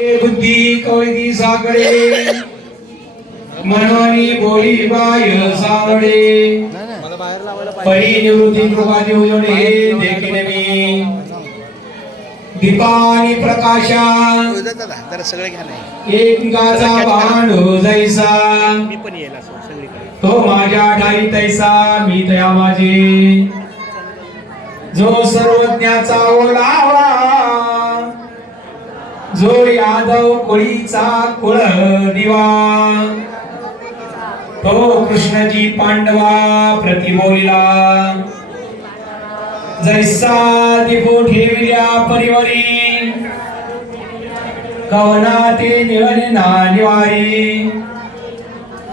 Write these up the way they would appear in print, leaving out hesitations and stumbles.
बुद्धी कवयती साकडे मनोनी बोली बाय सावडे परी निवृत्ती कृपा देव जोडे देखील मी दीपानी प्रकाशा एकमेकाचा भांडू जैसा तो माझ्या ठाई तैसा मी तया माझे जो सर्वज्ञाचा ओलावा जो यादव कुळीचा कुळ दिवा तो कृष्णजी पांडवा प्रति बोलिला जैसा दीपो ठेविल्या परिवारी कवना ते निवना निवारी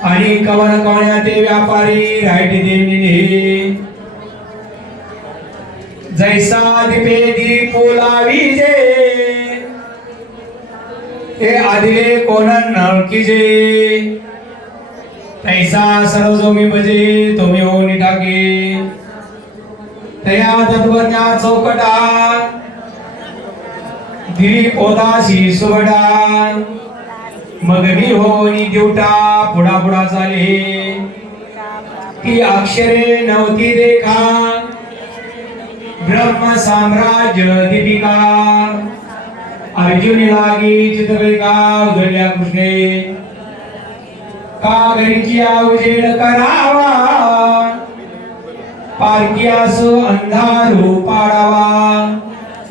आणि कवन कवण्या ते व्यापारी राईट देणे जैसा दीपे दीपो लाविजे हे आदिले कोण नळकीजे तैसा सर्व जो मी बजे तुम्ही हो निठाके तया तत्वज्ञा चौकटा दिली पोदाशी सुबडा मग मी हो नि दिवटा पुढा पुढा चाले ती अक्षरे नव्हती देखा ब्रह्म साम्राज्य दीपिका अर्जुनी लागी चित्ररेखा उधळल्या कृष्णे कागरीची उजेड करावा पारखी असो अंधारू पाडावा